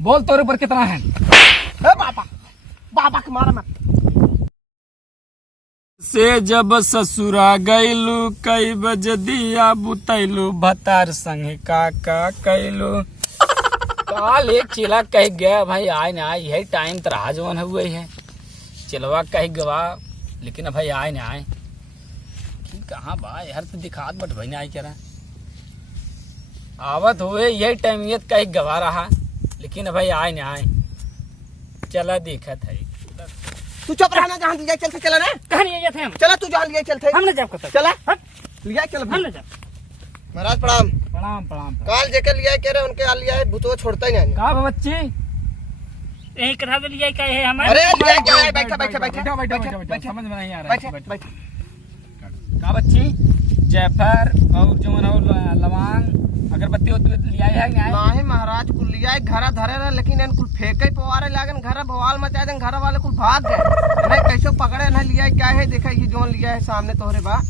बोल तोरे ऊपर कितना है? बाबा बाबा के मारा मत। से जब ससुरा गईलू कई बज दिया बुतैलू भतार संग का कैलू। काल एक चिला कह गया भाई आए ना आए, यही टाइम तो राह जवन हुए है चिलवा कह गवा, लेकिन भाई आए ना आए कि कहाँ बा यार तो दिखात बट भाई ना आई करा आवत हुए यही टाइम ये कह गवा रहा, लेकिन भाई आए ना आए। चला देखत है तू चुप रहना, जहाँ लिया चलते चला ना। कहाँ लिए जाते हम? चला तू जहाँ लिया चलते हम न जाब कत चला हट लिया चल। हम न जाब। महाराज प्रणाम। प्रणाम प्रणाम। काल जेके लिया कह रहे उनके आ लिया है, भूतवा छोड़ता ही नहीं। का बच्ची यही कथा तो लिया क्या है हमारे? अरे लिया क्या है? बैठा बैठा बैठा बैठो बैठो बैठा बैठो, बैठा समझ में नहीं आ रहा है। बैठा बैठा। का बच्ची जयफर और जो है लवांग अगरबत्ती लिया है क्या? नाही महाराज कुल लिया है, घरा धरे रहे, लेकिन इन कुल फेंके पवारे लागन, घर बवाल मचा दें, घर वाले कुल भाग गए। नहीं कैसे पकड़े ना लिया है क्या है? देखा ये जो लिया है सामने तोहरे बा।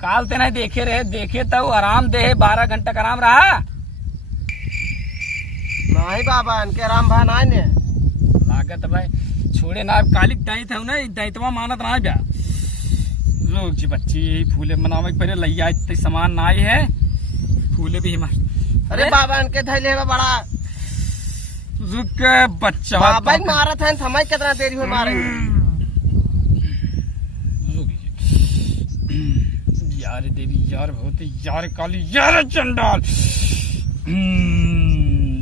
काल ते नहीं देखे रहे, देखे तो आराम दे 12 घंटा का आराम रहा। नहीं बाबा इनके आराम भा ना ने लागत भाई छोड़े ना कालिक दाई थे ना दायित्वा मानत ना जा लोग जी बच्ची फूले मनावे पहले लैया इतने सामान ना आई है फूले भी हिमार। अरे बाबा इनके धैले बा बड़ा रुक बच्चा बाबा ही मारत है, समय कितना देरी हुई मारेंगे। यार देवी यार बहुत यार काली यार चंडाल।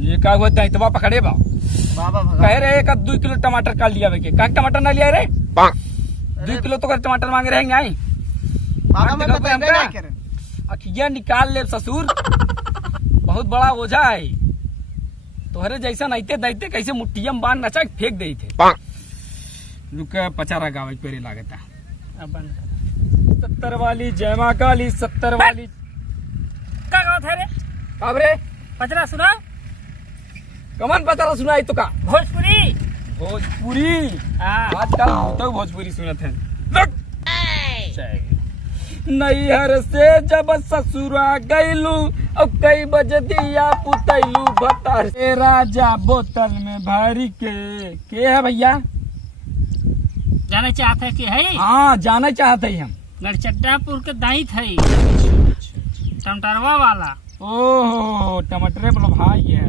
ये का हुआ दायित्वा पकड़े बा बाबा कह रहे 1-2 किलो टमाटर का लिया वे का टमाटर ना लिया रे 2 किलो तो टमाटर मांग रहे हैं आई। बाबा मैं तो नहीं करे अखिया निकाल ले ससुर बहुत बड़ा ओझा है तोहरे जैसा नैते दैते कैसे मुठ्ठिया में बांध नचा फेंक दे थे। रुक पचारा गावे पेरे लागता 70 वाली जय मां काली 70 वाली का गाँव था रे? अब रे पचरा सुना कमन पचारा सुनाई तो का भोजपुरी भोजपुरी हाँ आजकल तो भोजपुरी सुनत है। नैहर से जब ससुरा गईलू अब कई बज दिया पुतैलू भतार से राजा बोतल में भरी के है भैया? जाने चाहते है कि है? हाँ जाना चाहते हैं हम। नरचट्टापुर के दाई थे टमटरवा वाला। ओहो टमाटरे बोलो भाई है।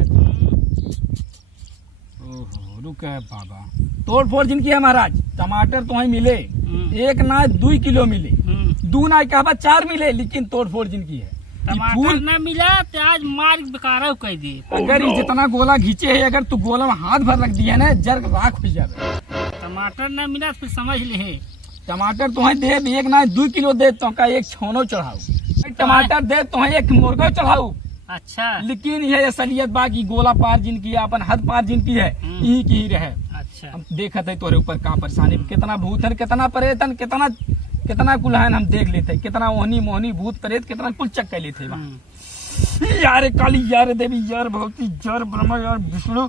ओहो रुक बाबा तोड़ फोड़ जिनकी है महाराज टमाटर तो मिले 1 ना 2 किलो मिले 2 ना कहबा 4 मिले, लेकिन तोड़ फोड़ जिनकी है टमाटर न मिला तो आज मार बेकार कह दी। अगर ये जितना गोला घींचे है अगर तू गोला में हाथ भर रख दिया ना जर राख हो जाए। टमाटर न मिला तो फिर समझ ले टमाटर तुम्हें दे 1 ना 2 किलो दे तो का 1 छौनो चढ़ाऊ टमाटर दे तुम्हें 1 मुर्गा चढ़ाऊ। अच्छा लेकिन ये असलियत बाकी गोला पार जिनकी है अपन हद पार जिनकी है यही की ही रहे। अच्छा हम देखत है तोरे ऊपर का परेशानी कितना भूत है कितना प्रेतन कितना कुल है हम देख लेते कितना ओहनी मोहनी भूत प्रेत कितना कुल चक कर लेते यार काली यार देवी यार भगवती यार ब्रह्मा यार विष्णु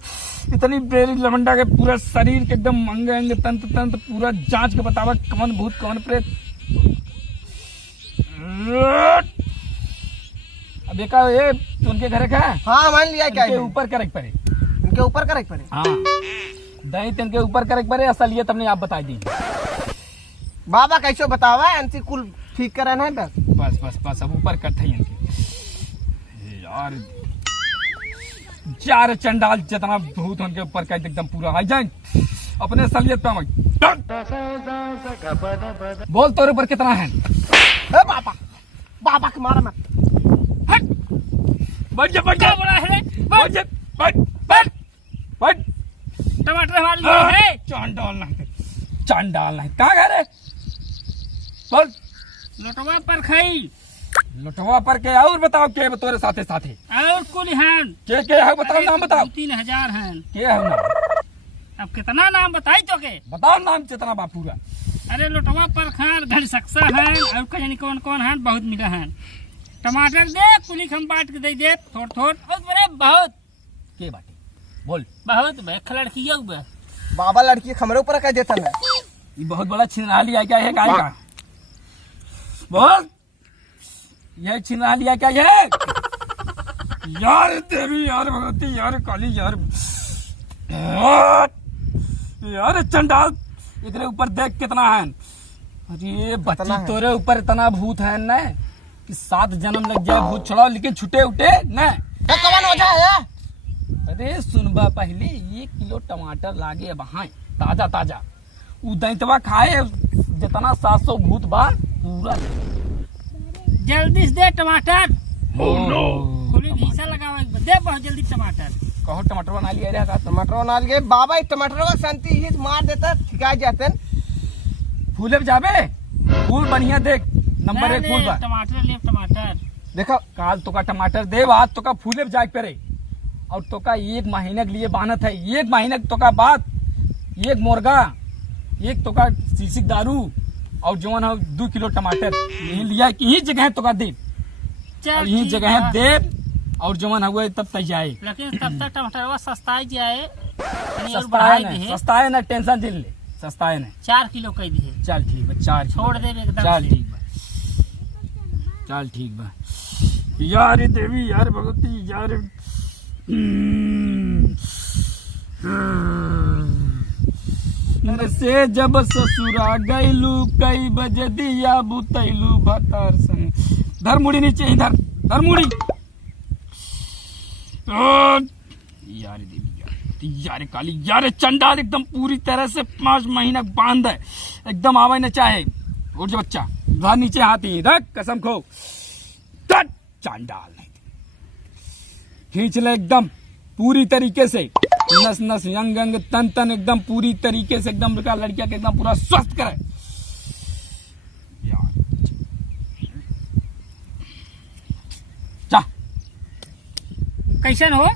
इतनी बेरी लवंडा के पूरा शरीर के एकदम अंग अंग तंत्र पूरा जांच के बतावा कौन भूत कौन प्रेत। अब एक ये उनके घर का हाँ मान लिया क्या इनके ऊपर करक पड़े इनके ऊपर करे पड़े। हाँ दही इनके ऊपर करक पड़े असलियत अपने आप बता दी। बाबा कैसे बतावा एनसी कुल ठीक करे ना बस बस बस बस अब ऊपर करते हैं इनके यार चार चंडाल जितना भूत उनके ऊपर का एकदम पूरा आ जाए अपने असलियत पे बोल तोरे ऊपर कितना है? बाबा बाबा के मारा मत। बढ़ जा क्या बोला है? बढ़ जा बढ़ टमाटर हमारे लिए है। चांडाल नहीं कहाँ घर है? बोल लटवा पर खाई लुटवा पर के और बताओ के तोरे साथे साथे और कुल हैं के है बताओ नाम बताओ 3,000 हैं। के है नाम अब कितना नाम बताई तो के बताओ नाम जितना बा पूरा। अरे लुटवा पर खान घड़ सक्सा है और कहीं कौन कौन है बहुत मिला है। टमाटर दे कुली हम बांट के दे थोड़ थोड़ और बड़े बहुत के बाटे बोल बहुत लड़की बाबा लड़की खमरे ऊपर कह देता है। ये बहुत बड़ा छिना लिया क्या है गाय का बोल ये छिना लिया क्या है यार देवी यार भगवती यार काली यार यार चंडाल इतने ऊपर देख कितना है। अरे बच्ची है? तोरे ऊपर इतना भूत है न कि 7 जन्म लग जाए भूत छुड़ाओ लेकिन छुटे उठे न। कवन हो जाए? अरे सुनबा पहले 1 किलो टमाटर लागे वहां ताजा ताजा उ दैतवा खाए जितना 700 भूत बा पूरा जल्दी से दे टमाटर। नो खुली भीसा लगावे दे बहुत जल्दी टमाटर। कहो टमाटर बना लिया रे का टमाटर बना लिए बाबा, इस टमाटर का संती ही मार देता ठिका जाते हैं। फूले पे जाबे फूल बढ़िया देख नंबर 1 फूल बा। टमाटर ले टमाटर। देखो काल तो का टमाटर दे आज तो का फूले पे जाए पे और तो का 1 महीने के लिए बानत है। 1 महीने तो का बाद 1 मुर्गा 1 तो का शीशिक दारू और जवन है 2 किलो टमाटर यही लिया यही जगह तो का दे और यही जगह दे और जवन हुए तब तक जाए। लेकिन तब तक टमाटर सस्ता ही जाए। सस्ता है ना टेंशन दिल ले सस्ता है ना 4 किलो कह दिए। चल ठीक बा 4 छोड़ दे एकदम चल से। ठीक बा चल ठीक बा यार देवी यार भगवती यार से जब ससुरा गईलू कई बजे दिया बुतैलू भतार संग धर मुड़ी नीचे इधर धर मुड़ी यार देवी यार काली यार चंडाल एकदम पूरी तरह से 5 महीना बांध है एकदम आवे न चाहे। उठ जा बच्चा धर नीचे हाथी रख कसम खो चंडाल नहीं खींच ले एकदम पूरी तरीके से नस नस यंग अंग तन तन एकदम पूरी तरीके से एकदम लड़किया के एकदम पूरा स्वस्थ करे यार। जा कैसन हो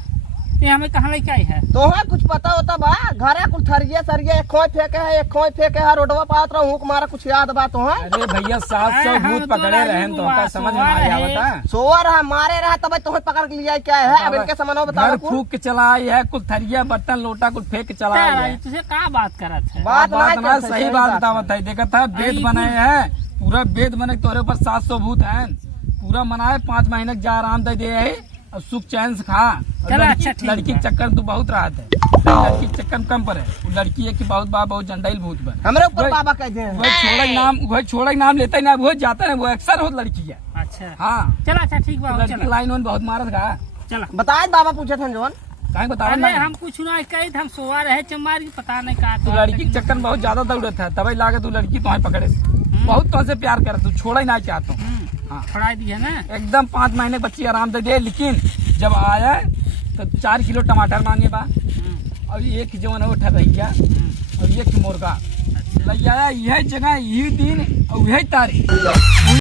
ये हमें कहाँ लेके आई है? तो है कुछ पता होता बा? घर कुछ थरिया सरिया एक खोई फेंके है एक खोई फेंके है रोडवा पात रहा हूँ मारा कुछ याद बा तो है? अरे भैया 700 भूत पकड़े रहे तो का समझ में नहीं आवता। सोवर है मारे रहा तब तुम्हें पकड़ के लिया क्या है? अब इनके सामान बताओ घर फूक के चलाई है कुछ थरिया बर्तन लोटा कुछ फेंक के चलाई है। तुझे क्या बात करत है? बात ना सही बात बतावत है। देखा था वेद बनाए है पूरा वेद बने तोरे ऊपर 700 भूत है पूरा मनाए 5 महीने जा आराम दे दे है और सुख चैन से खा। अच्छा ठीक लड़की के चक्कर तू बहुत राहत है लड़की के चक्कर कम पर है वो लड़की है कि बहुत बा बहुत जंडाइल भूत बा हमारे ऊपर बाबा कह दे वह छोड़ा नाम लेता ही ना वो जाता है वो अक्सर हो लड़की है। अच्छा हाँ चला अच्छा ठीक बा लड़की लाइन वन बहुत मारत का चला बताए बाबा पूछे थे जवान कहीं बता अरे हम कुछ ना कही हम सोवा रहे चमार की पता नहीं कहा तू लड़की के चक्कर में बहुत ज्यादा दौड़त है तभी लागे तू लड़की तुम्हें पकड़े बहुत तुमसे प्यार कर तू छोड़ा ही ना चाहता हूँ। हाँ छोड़ा दी है ना एकदम 5 महीने बच्ची आराम से दे लेकिन जब आया तो 4 किलो टमाटर मांगे बा और 1 जवन है वो ठरैया और 1 मुर्गा लग आया यही जगह यही दिन और यही तारीख।